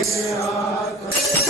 ਹੱਥ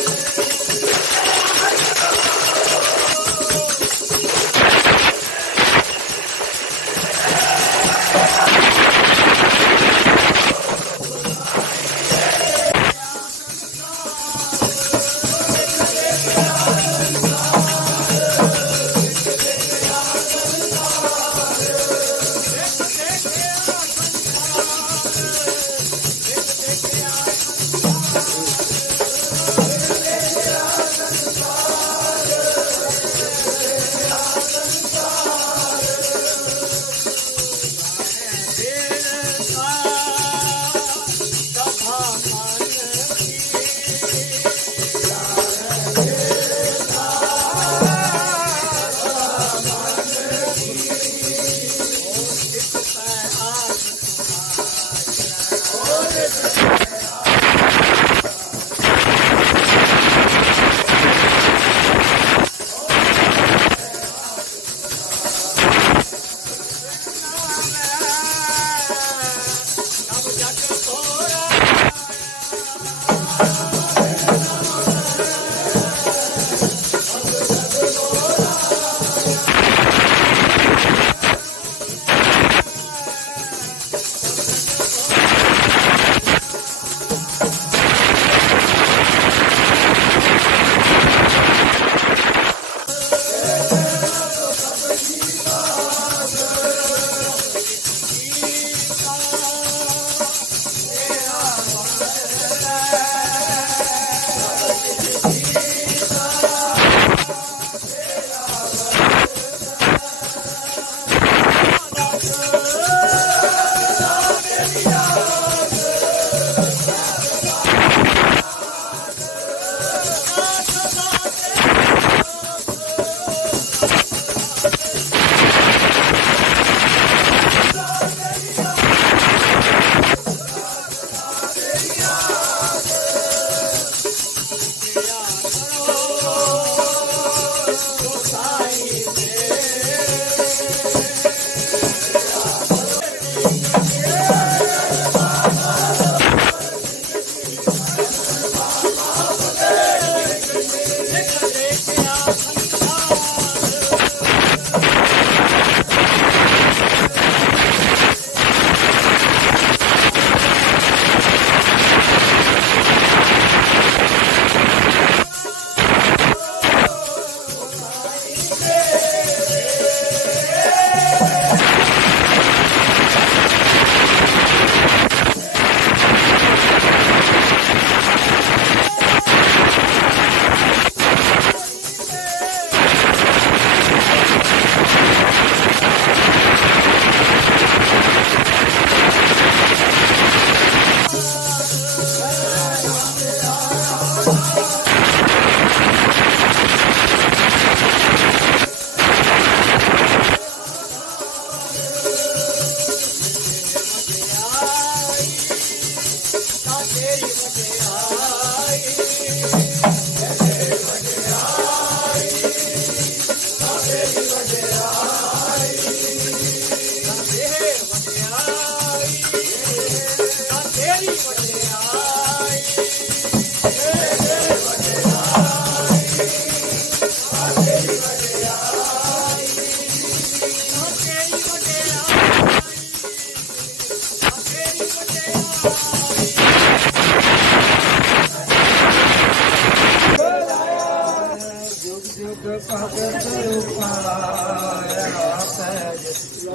ਭਗਤ ਰੂਪਾਇਆ ਸਹਿਜ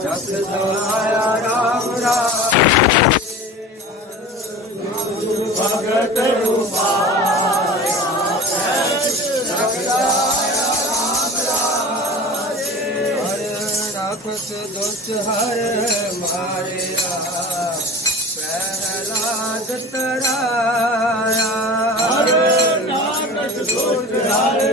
ਜਸ ਜਵਾਇਆ ਰਾਮ ਰਾਮ ਭਗਤ ਰੂਪਾਇਆ ਸਹਿਜ ਜਸ ਜਵਾਇਆ ਰਾਮ ਰਾਮ ਹਰ ਰਾਖਸ ਦੁਸ਼ਟ ਹਰ ਮਾਰਿਆ ਪ੍ਰਹਲਾਦ ਤਰਾਇਆ ਹਰ ਨਾਨਕ ਦੁਸ਼ਟ ਹਰ